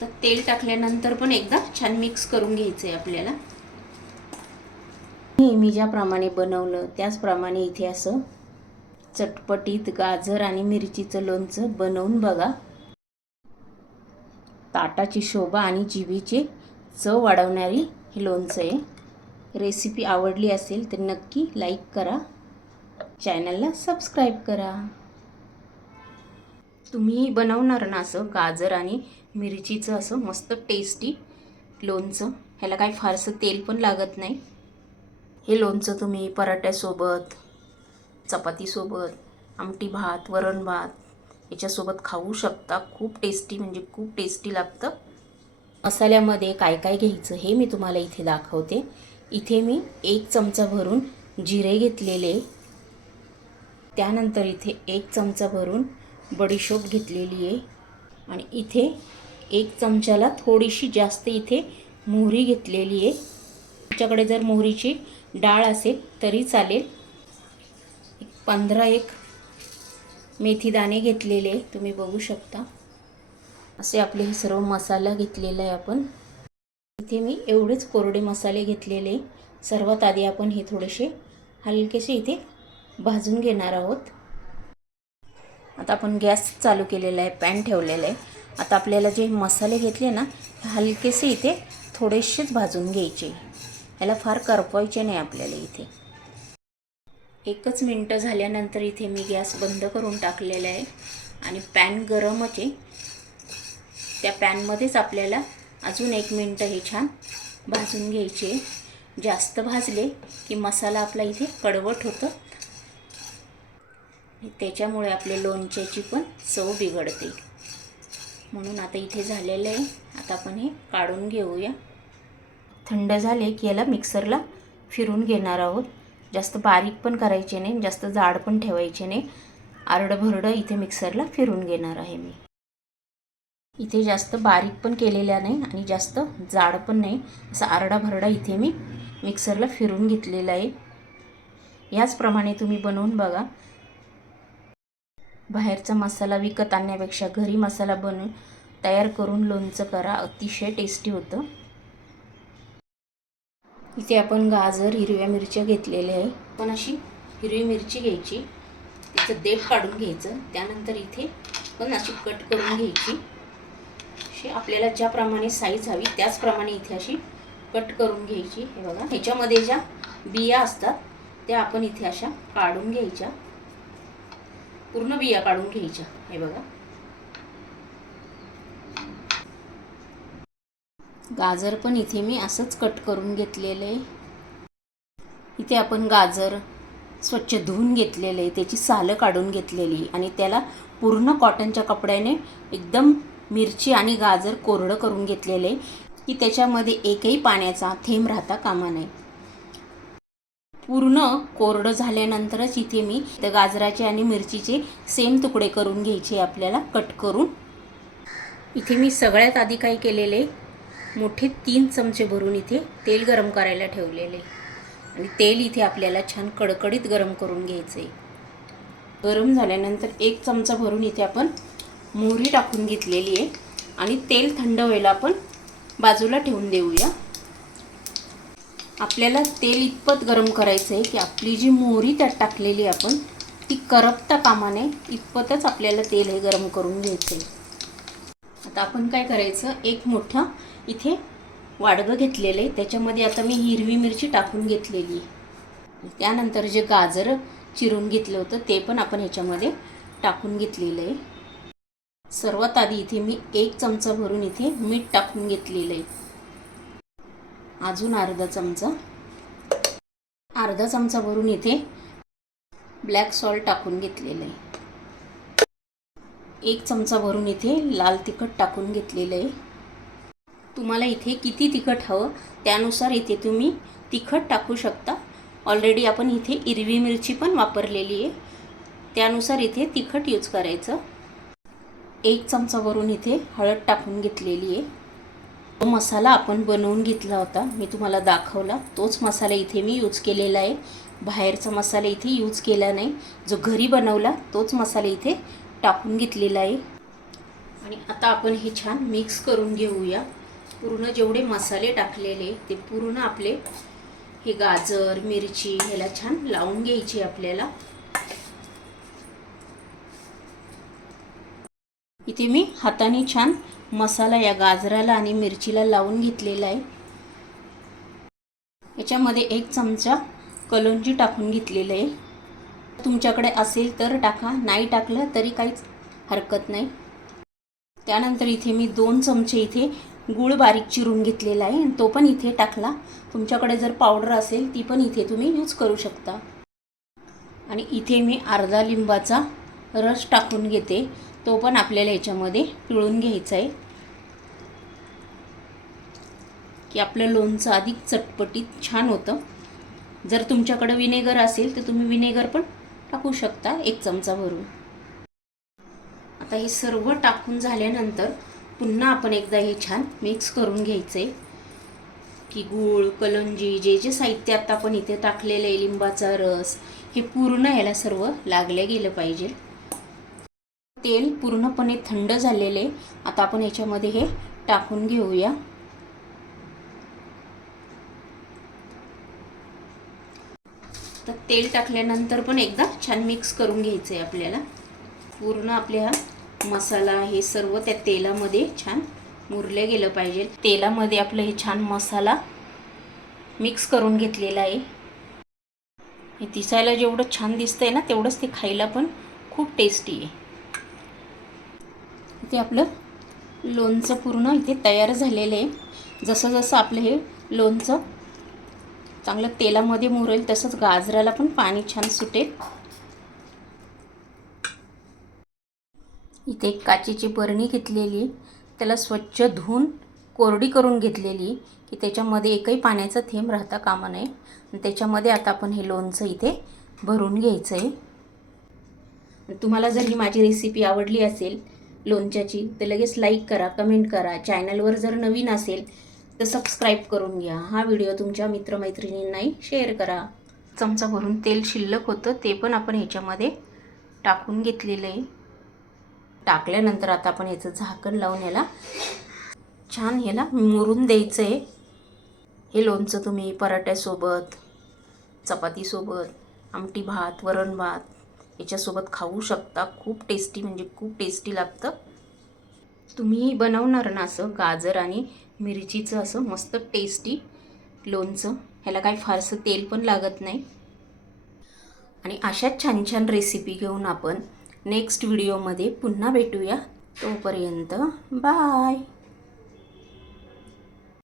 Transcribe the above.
तर तेल टाकल्यानंतर पण एकदा छान मिक्स करून घ्यायचं आहे आपल्याला. हे मी ज्याप्रमाणे बनवलं त्याचप्रमाणे इथे असं चटपटीत गाजर आणि मिरचीचं लोणचं बनवून बघा. ताटाची शोभा आणि जिभेची चव वाढवणारी हे लोणचं आहे. रेसिपी आवडली असेल तर नक्की लाईक करा. चॅनलला सबस्क्राईब करा. तुम्ही बनवणार ना असं गाजर आणि मिरचीचं असं मस्त टेस्टी लोणचं. ह्याला काय फारसं तेल पण लागत नाही. हे लोणचं तुम्ही पराठ्यासोबत चपातीसोबत आमटी भात वरण भात याच्यासोबत खाऊ शकता. खूप टेस्टी म्हणजे खूप टेस्टी लागतं. मसाल्यामध्ये काय काय घ्यायचं हे मी तुम्हाला इथे दाखवते. इथे मी एक चमचा भरून जिरे घेतलेले. त्यानंतर इथे एक चमचा भरून बडीशोप घेतलेली आहे. आणि इथे एक चमच्याला थोडीशी जास्त इथे मोहरी घेतलेली आहे. तुमच्याकडे जर मोहरीची डाळ असेल तरी चालेल. एक पंधरा एक मेथी दाणे घेतलेले तुम्ही बघू शकता. असे आपले हे सर्व मसाला घेतलेला आहे आपण. इथे मी एवढेच कोरडे मसाले घेतलेले सर्वात आधी आपण हे थोडेसे हलकेसे इथे भाजून घेणार आहोत. आता आपण गॅस चालू केलेला आहे पॅन ठेवलेला आहे. आता आपल्याला जे मसाले घेतले ना हे हलकेसे इथे थोडेसेच भाजून घ्यायचे. याला फार करपवायचे नाही आपल्याला इथे. एकच मिनटं झाल्यानंतर इथे मी गॅस बंद करून टाकलेला आहे. आणि पॅन गरमच आहे त्या पॅनमध्येच आपल्याला अजून एक मिनटं हे छान भाजून घ्यायचे. जास्त भाजले की मसाला आपला इथे कडवट होतं. त्याच्यामुळे आपल्या लोणच्याची पण चव बिघडते. म्हणून आता इथे झालेलं आहे. आता आपण हे काढून घेऊया. थंड झाले की याला मिक्सरला फिरून घेणार आहोत. जास्त बारीक पण करायचे नाही जास्त जाड पण ठेवायचे नाही. आरडभरडं इथे मिक्सरला फिरून घेणार आहे मी. इथे जास्त बारीक पण केलेल्या नाही आणि जास्त जाड पण नाही. असं आरडा भरडा इथे मी मिक्सरला फिरून घेतलेला आहे. याचप्रमाणे तुम्ही बनवून बघा. बाहेरचा मसाला विकत आणण्यापेक्षा घरी मसाला बनवून तयार करून लोणचं करा अतिशय टेस्टी होतं. इथे आपण गाजर हिरव्या मिरच्या घेतलेल्या आहे. पण अशी हिरवी मिरची घ्यायची. तिचं देठ काढून घ्यायचं. त्यानंतर इथे पण अशी कट करून घ्यायची. अशी आपल्याला ज्याप्रमाणे साईज हवी त्याचप्रमाणे इथे अशी कट करून घ्यायची. हे बघा ह्याच्यामध्ये ज्या बिया असतात त्या आपण इथे अशा काढून घ्यायच्या. पूर्ण बिया काढून घ्यायच्या. हे बघा. गाजर पण इथे मी असंच कट करून घेतलेलं आहे. इथे आपण गाजर स्वच्छ धुवून घेतलेलं आहे. त्याची सालं काढून घेतलेली आणि त्याला पूर्ण कॉटनच्या कपड्याने एकदम मिरची आणि गाजर कोरडं करून घेतलेलं आहे. की त्याच्यामध्ये एकही पाण्याचा थेंब राहता कामा नये. पूर्ण कोरडं झाल्यानंतरच इथे मी त्या गाजराचे आणि मिरचीचे सेम तुकडे करून घ्यायचे आपल्याला कट करून. इथे मी सगळ्यात आधी काय केलेले मोठे तीन चमचे भरून इथे तेल गरम करायला ठेवलेले. आणि तेल इथे आपल्याला छान कडकडीत गरम करून घ्यायचं आहे गरम झाल्यानंतर एक चमचा भरून इथे आपण मोहरी टाकून घेतलेली आहे. आणि तेल थंड व्हायला आपण बाजूला ठेवून देऊया. आपल्याला तेल इतपत गरम करायचं आहे की आपली जी मोहरी त्यात टाकलेली आपण ती करपता कामाने इतपतच आपल्याला तेल हे गरम करून घ्यायचं आहे आता आपण काय करायचं एक मोठा इथे वाडगं घेतलेलं आहे. त्याच्यामध्ये आता मी हिरवी मिरची टाकून घेतलेली आहे. त्यानंतर जे गाजर चिरून घेतलं होतं ते पण आपण ह्याच्यामध्ये टाकून घेतलेलं आहे. सर्वात आधी इथे मी एक चमचा भरून इथे मीठ टाकून घेतलेलं आहे. अजून अर्धा चमचा. अर्धा चमचा भरून इथे ब्लॅक सॉल्ट टाकून घेतलेलं आहे. एक चमचा भरून इथे लाल तिखट टाकून घेतलेलं आहे. तुम्हाला इथे किती तिखट हवं त्यानुसार इथे तुम्ही तिखट टाकू शकता. ऑलरेडी आपण इथे हिरवी मिरची पण वापरलेली आहे. त्यानुसार इथे तिखट यूज करायचं. एक चमचा भरून इथे हळद टाकून घेतलेली आहे. मसाला आपण बनवून घेतला होता. मी तुम्हाला दाखवला. तोच मसाला इथे मी यूज केलेला आहे. बाहेरचा मसाला इथे यूज केला नाही. जो घरी बनवला तोच मसाला इथे टाकून घेतलेला आहे. आणि आता आपण हे छान मिक्स करून घेऊया. पूर्ण जेवढे मसाले टाकलेले ते पूर्ण आपले हे गाजर मिरची ह्याला छान लावून घ्यायची आपल्याला. इथे मी हाताने छान मसाला या गाजराला आणि मिरचीला लावून घेतलेला आहे. याच्यामध्ये एक चमचा कलोंजी टाकून घेतलेलं आहे. तुमच्याकडे असेल तर टाका नाही टाकलं तरी काहीच हरकत नाही. त्यानंतर इथे मी दोन चमचे इथे गूळ बारीक चिरून घेतलेला आहे. आणि तो पण इथे टाकला. तुमच्याकडे जर पावडर असेल ती पण इथे तुम्ही यूज करू शकता. आणि इथे मी अर्धा लिंबाचा रस टाकून घेते. तो पण आपल्याला याच्यामध्ये पिळून घ्यायचा आहे. की आपलं लोणचं अधिक चटपटीत छान होतं. जर तुमच्याकडं विनेगर असेल तर तुम्ही विनेगर पण टाकू शकता एक चमचा भरून. आता हे सर्व टाकून झाल्यानंतर पुन्हा आपण एकदा हे छान मिक्स करून घ्यायचं आहे की गूळ कलंजी जे जे साहित्य आता आपण इथे टाकलेलं आहे लिंबाचा रस हे पूर्ण ह्याला सर्व लागले गेलं पाहिजे. तेल पूर्णपणे थंड झालेले आता आपण याच्यामध्ये हे टाकून घेऊया. तर तेल टाकल्यानंतर पण एकदा छान मिक्स करून घ्यायचं आहे आपल्याला. पूर्ण आपल्या हा मसाला हे सर्व त्या तेलामध्ये छान मुरले गेलं पाहिजे. तेलामध्ये आपलं हे छान मसाला मिक्स करून घेतलेला आहे. हे दिसायला जेवढं छान दिसतंय ना तेवढंच ते खायला पण खूप टेस्टी आहे. ते आपलं लोणचं पूर्ण इथे तयार झालेलं आहे. जसं जसं आपलं हे लोणचं चांगलं तेलामध्ये मुरेल तसंच गाजराला पण पाणी छान सुटेल. इथे एक काचेची बरणी घेतलेली त्याला स्वच्छ धुवून कोरडी करून घेतलेली की त्याच्यामध्ये एकही पाण्याचा थेंब राहता कामा नये. आणि त्याच्यामध्ये आता आपण हे लोणचं इथे भरून घ्यायचं आहे तुम्हाला जर ही माझी रेसिपी आवडली असेल लोणच्याची तर लगेच लाईक करा कमेंट करा. चॅनलवर जर नवीन असेल तर सबस्क्राईब करून घ्या. हा व्हिडिओ तुमच्या मित्रमैत्रिणींनाही शेअर करा. चमचा भरून तेल शिल्लक होतं ते पण आपण ह्याच्यामध्ये टाकून घेतलेलं आहे. टाकल्यानंतर आता आपण याचं झाकण लावून याला छान ह्याला मुरून द्यायचं आहे. हे लोणचं तुम्ही पराठ्यासोबत चपातीसोबत आमटी भात वरण भात याच्यासोबत खाऊ शकता. खूप टेस्टी म्हणजे खूप टेस्टी लागतं. तुम्ही बनवणार ना असं गाजर आणि मिरचीचं असं मस्त टेस्टी लोणचं. ह्याला काही फारसं तेल पण लागत नाही. आणि अशाच छान छान रेसिपी घेऊन आपण नेक्स्ट व्हिडिओमध्ये पुन्हा भेटूया. तोपर्यंत बाय